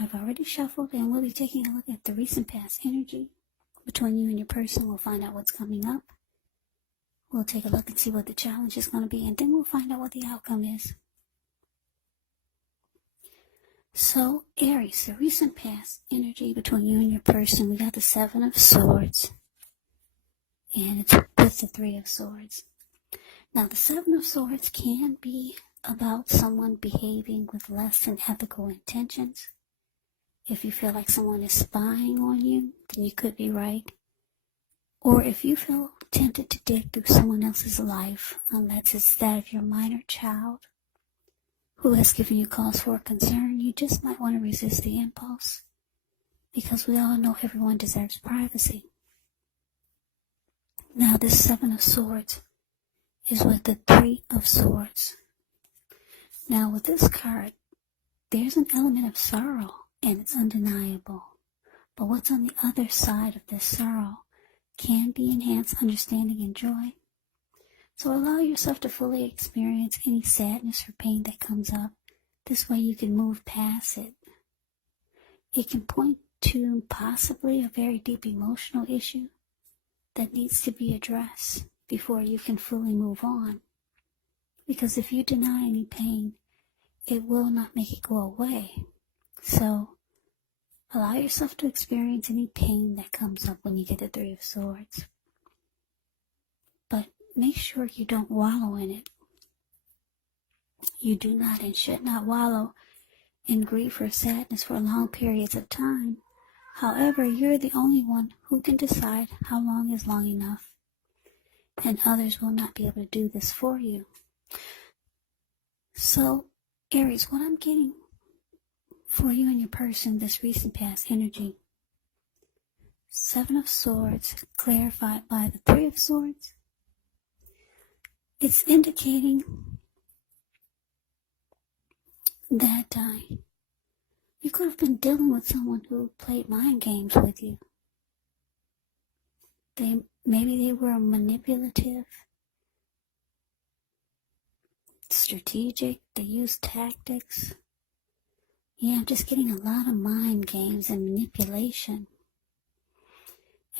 I've already shuffled, and we'll be taking a look at the recent past energy between you and your person. We'll find out what's coming up. We'll take a look and see what the challenge is going to be, and then we'll find out what the outcome is. So, Aries, the recent past energy between you and your person, we got the Seven of Swords, and it's with the Three of Swords. Now, the Seven of Swords can be about someone behaving with less than ethical intentions. If you feel like someone is spying on you, then you could be right. Or if you feel tempted to dig through someone else's life, unless it's that of your minor child who has given you cause for concern, you just might want to resist the impulse, because we all know everyone deserves privacy. Now, this Seven of Swords is with the Three of Swords. Now, with this card, there's an element of sorrow, and it's undeniable. But what's on the other side of this sorrow can be enhanced understanding and joy. So allow yourself to fully experience any sadness or pain that comes up. This way you can move past it. It can point to possibly a very deep emotional issue that needs to be addressed before you can fully move on. Because if you deny any pain, it will not make it go away. So allow yourself to experience any pain that comes up when you get the Three of Swords. But make sure you don't wallow in it. You do not and should not wallow in grief or sadness for long periods of time. However, you're the only one who can decide how long is long enough, and others will not be able to do this for you. So, Aries, what I'm getting for you and your person, this recent past energy, Seven of Swords clarified by the Three of Swords, it's indicating that you could have been dealing with someone who played mind games with you. Maybe they were manipulative, strategic, they used tactics. Yeah, I'm just getting a lot of mind games and manipulation.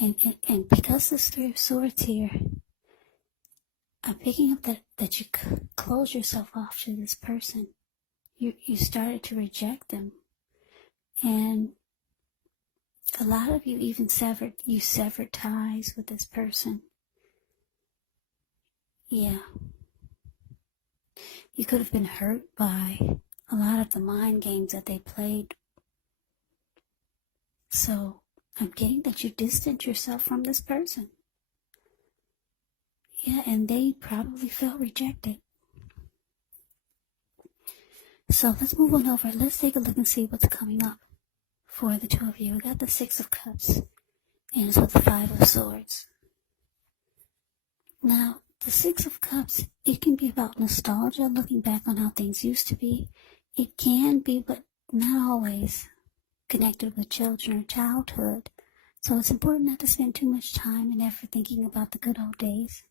And because this Three of Swords here, I'm picking up that you close yourself off to this person. You started to reject them. And a lot of you even severed ties with this person. Yeah. You could have been hurt by a lot of the mind games that they played. So I'm getting that you distance yourself from this person. Yeah, and they probably felt rejected. So let's move on over. Let's take a look and see what's coming up for the two of you. We got the Six of Cups, and it's with the Five of Swords. Now, the Six of Cups, it can be about nostalgia, looking back on how things used to be. It can be, but not always, connected with children or childhood. So it's important not to spend too much time and effort thinking about the good old days,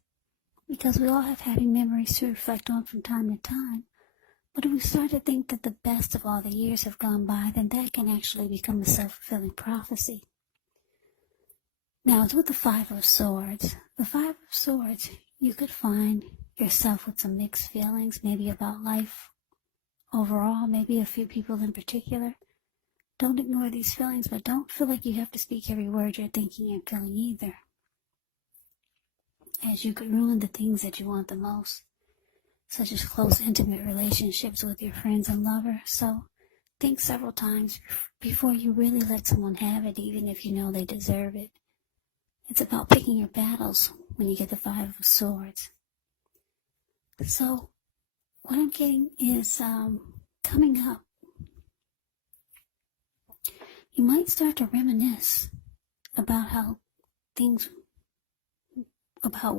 because we all have happy memories to reflect on from time to time. But if we start to think that the best of all the years have gone by, then that can actually become a self-fulfilling prophecy. Now, it's with the Five of Swords. The Five of Swords, you could find yourself with some mixed feelings, maybe about life overall, maybe a few people in particular. Don't ignore these feelings, but don't feel like you have to speak every word you're thinking and feeling either, as you could ruin the things that you want the most, such as close, intimate relationships with your friends and lovers. So think several times before you really let someone have it, even if you know they deserve it. It's about picking your battles when you get the Five of Swords. So what I'm getting is coming up, you might start to reminisce about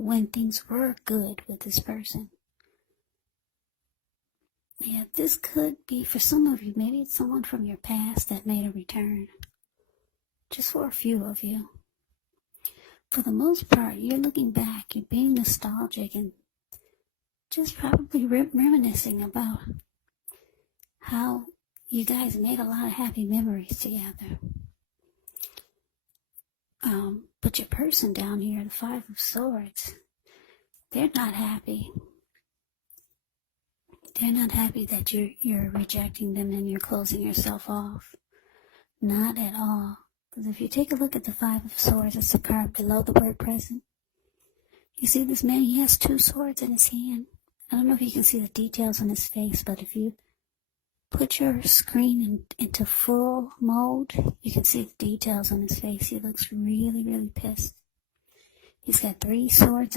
when things were good with this person. Yeah, this could be, for some of you, maybe it's someone from your past that made a return. Just for a few of you. For the most part, you're looking back, you're being nostalgic, and just probably reminiscing about how You guys made a lot of happy memories together. But your person down here, the Five of Swords, they're not happy. They're not happy that you're rejecting them and you're closing yourself off. Not at all. Because if you take a look at the Five of Swords, it's the card below the word present. You see this man, he has 2 swords in his hand. I don't know if you can see the details on his face, but if you put your screen into full mode, you can see the details on his face. He looks really, really pissed. He's got 3 swords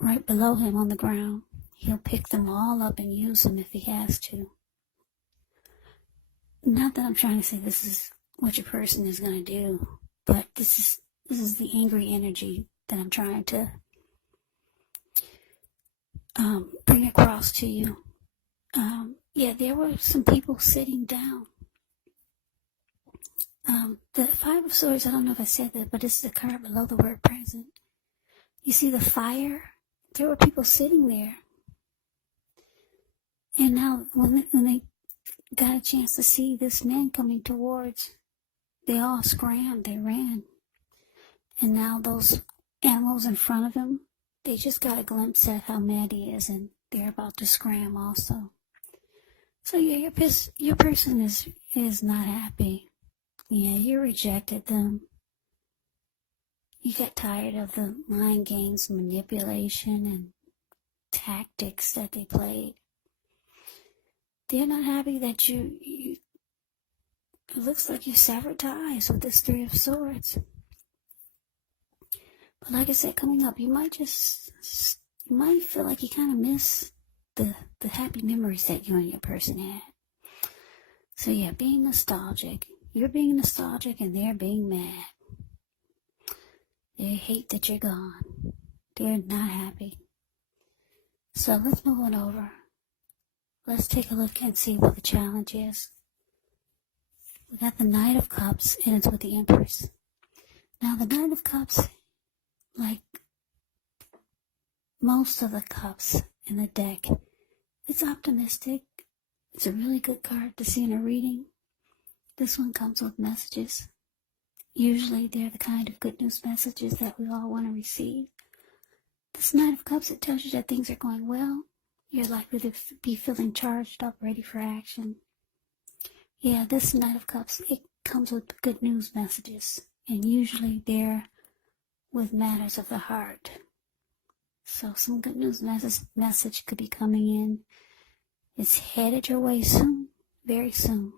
right below him on the ground. He'll pick them all up and use them if he has to. Not that I'm trying to say this is what your person is going to do, but this is the angry energy that I'm trying to bring across to you. Yeah, there were some people sitting down. The Five of Swords, I don't know if I said that, but it's the card below the word present. You see the fire? There were people sitting there. And now when they got a chance to see this man coming towards, they all scrammed, they ran. And now those animals in front of him, they just got a glimpse at how mad he is, and they're about to scram also. So yeah, your person is not happy. Yeah, you rejected them. You got tired of the mind games, manipulation, and tactics that they played. They're not happy that you it looks like you severed ties with this 3 of Swords. But like I said, coming up, you might feel like you kind of miss the happy memories that you and your person had. So yeah, being nostalgic. You're being nostalgic and they're being mad. They hate that you're gone. They're not happy. So let's move on over. Let's take a look and see what the challenge is. We got the Knight of Cups, and it's with the Empress. Now, the Knight of Cups, like most of the cups in the deck, it's optimistic. It's a really good card to see in a reading. This one comes with messages. Usually, they're the kind of good news messages that we all want to receive. This Knight of Cups, it tells you that things are going well. You're likely to be feeling charged up, ready for action. Yeah, this Knight of Cups, it comes with good news messages. And usually they're with matters of the heart. So some good news message could be coming in. It's headed your way soon, very soon.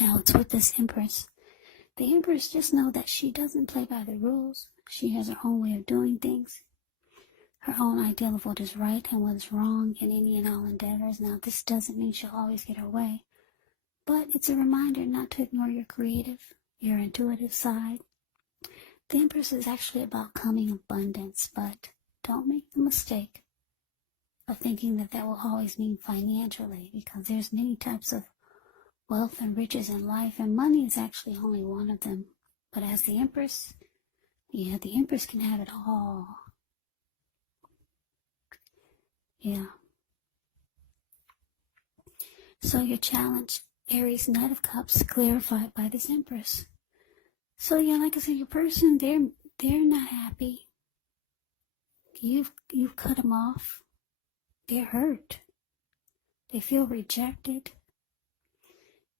Now it's with this Empress. The Empress, just know that she doesn't play by the rules. She has her own way of doing things. Her own ideal of what is right and what is wrong in any and all endeavors. Now, this doesn't mean she'll always get her way, but it's a reminder not to ignore your creative, your intuitive side. The Empress is actually about coming abundance, but don't make the mistake of thinking that will always mean financially, because there's many types of wealth and riches in life, and money is actually only one of them. But as the Empress, yeah, the Empress can have it all. Yeah. So your challenge, Aries, Knight of Cups, clarified by this Empress. So yeah, like I said, your person, they're not happy. You've cut them off. They're hurt. They feel rejected.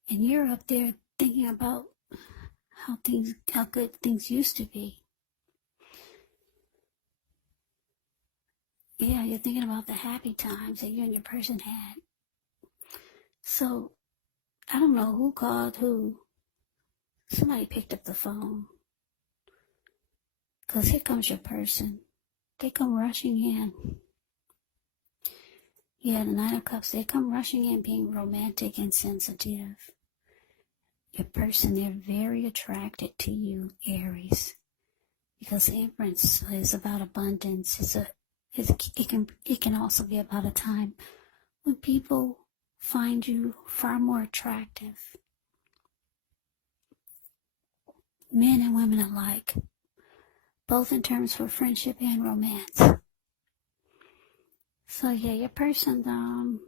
And you're up there thinking about how good things used to be. Yeah, you're thinking about the happy times that you and your person had. So, I don't know who called who. Somebody picked up the phone. Because here comes your person. They come rushing in. Yeah, the Knight of Cups, they come rushing in being romantic and sensitive. Your person, they're very attracted to you, Aries. Because the Empress is about abundance. It can also be about a time when people find you far more attractive. Men and women alike, both in terms for friendship and romance. So yeah, your person,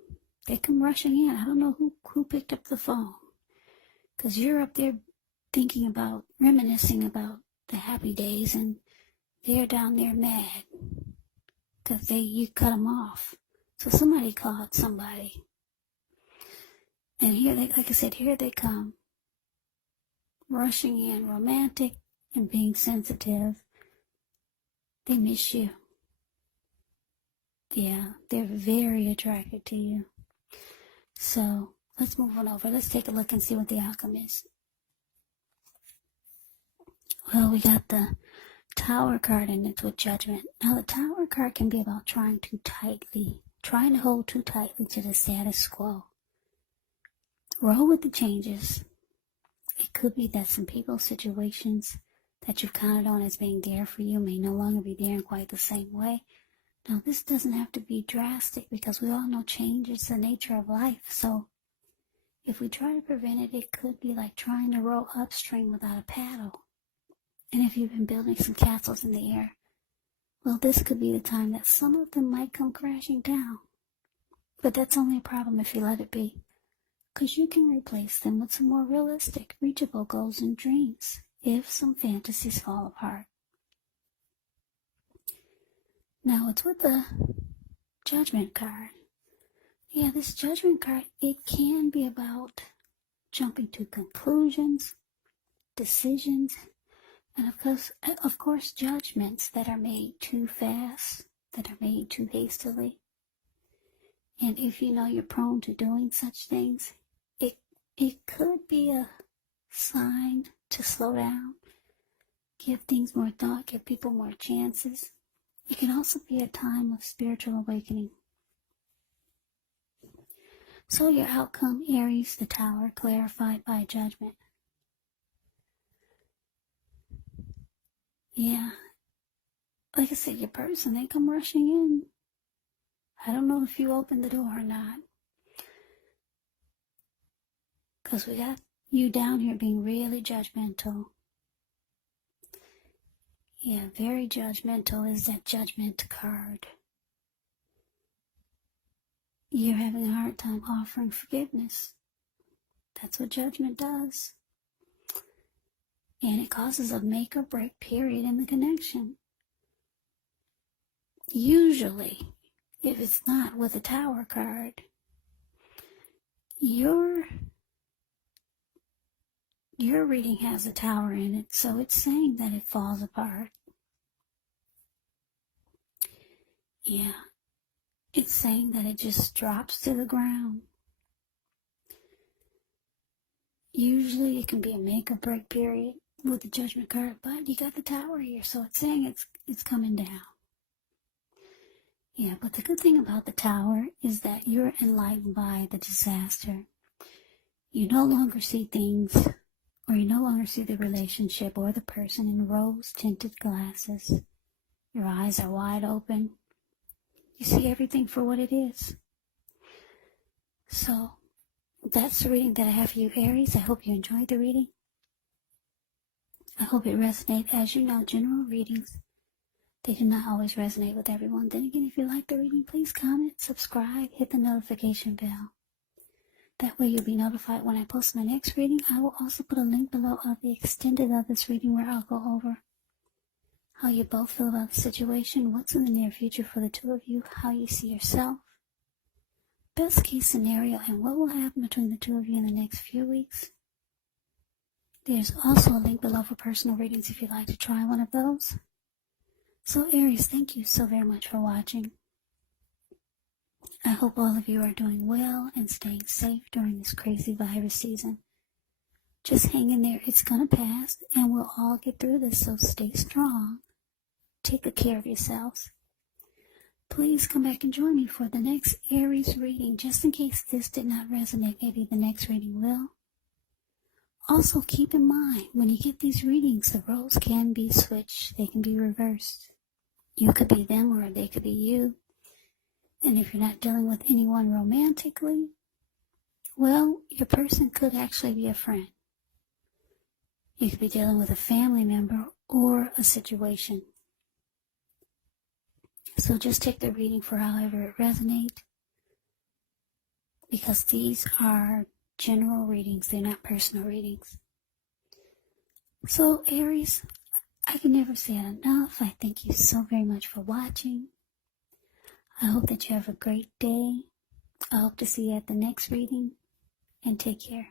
They come rushing in. I don't know who picked up the phone. Because you're up there thinking about, reminiscing about the happy days, and they're down there mad because you cut them off. So somebody called somebody. And here they, like I said, here they come. Rushing in, romantic and being sensitive. They miss you. Yeah, they're very attracted to you. So let's move on over. Let's take a look and see what the outcome is. Well, we got the Tower card, and it's with Judgment. Now, the Tower card can be about trying to hold too tightly to the status quo. Roll with the changes. It could be that some people, situations that you've counted on as being there for you may no longer be there in quite the same way. Now, this doesn't have to be drastic because we all know change is the nature of life. So, if we try to prevent it, it could be like trying to row upstream without a paddle. And if you've been building some castles in the air, well, this could be the time that some of them might come crashing down. But that's only a problem if you let it be, because you can replace them with some more realistic, reachable goals and dreams if some fantasies fall apart. Now, it's with the Judgment card. Yeah, this Judgment card, it can be about jumping to conclusions, decisions, and of course, judgments that are made too fast, that are made too hastily. And if you know you're prone to doing such things, it could be a sign to slow down, give things more thought, give people more chances. It can also be a time of spiritual awakening. So your outcome, Aries, the Tower, clarified by Judgment. Yeah, like I said, your person, they come rushing in. I don't know if you opened the door or not. Because we got you down here being really judgmental. Yeah, very judgmental is that Judgment card. You're having a hard time offering forgiveness. That's what Judgment does. And it causes a make or break period in the connection. Usually, if it's not with a Tower card, your reading has a Tower in it, so it's saying that it falls apart. Yeah, it's saying that it just drops to the ground. Usually it can be a make or break period with the Judgment card, but you got the Tower here, so it's saying it's coming down. Yeah, but the good thing about the Tower is that you're enlightened by the disaster. You no longer see things, or you no longer see the relationship or the person in rose-tinted glasses. Your eyes are wide open. You see everything for what it is. So, that's the reading that I have for you, Aries. I hope you enjoyed the reading. I hope it resonated. As you know, general readings, they do not always resonate with everyone. Then again, if you like the reading, please comment, subscribe, hit the notification bell. That way you'll be notified when I post my next reading. I will also put a link below of the extended of this reading where I'll go over how you both feel about the situation, what's in the near future for the two of you, how you see yourself, best case scenario, and what will happen between the two of you in the next few weeks. There's also a link below for personal readings if you'd like to try one of those. So Aries, thank you so very much for watching. I hope all of you are doing well and staying safe during this crazy virus season. Just hang in there. It's going to pass, and we'll all get through this, so stay strong. Take good care of yourselves. Please come back and join me for the next Aries reading, just in case this did not resonate. Maybe the next reading will. Also, keep in mind, when you get these readings, the roles can be switched. They can be reversed. You could be them, or they could be you. And if you're not dealing with anyone romantically, well, your person could actually be a friend. You could be dealing with a family member or a situation. So just take the reading for however it resonates. because these are general readings, they're not personal readings. So Aries, I can never say it enough. I thank you so very much for watching. I hope that you have a great day. I hope to see you at the next reading, and take care.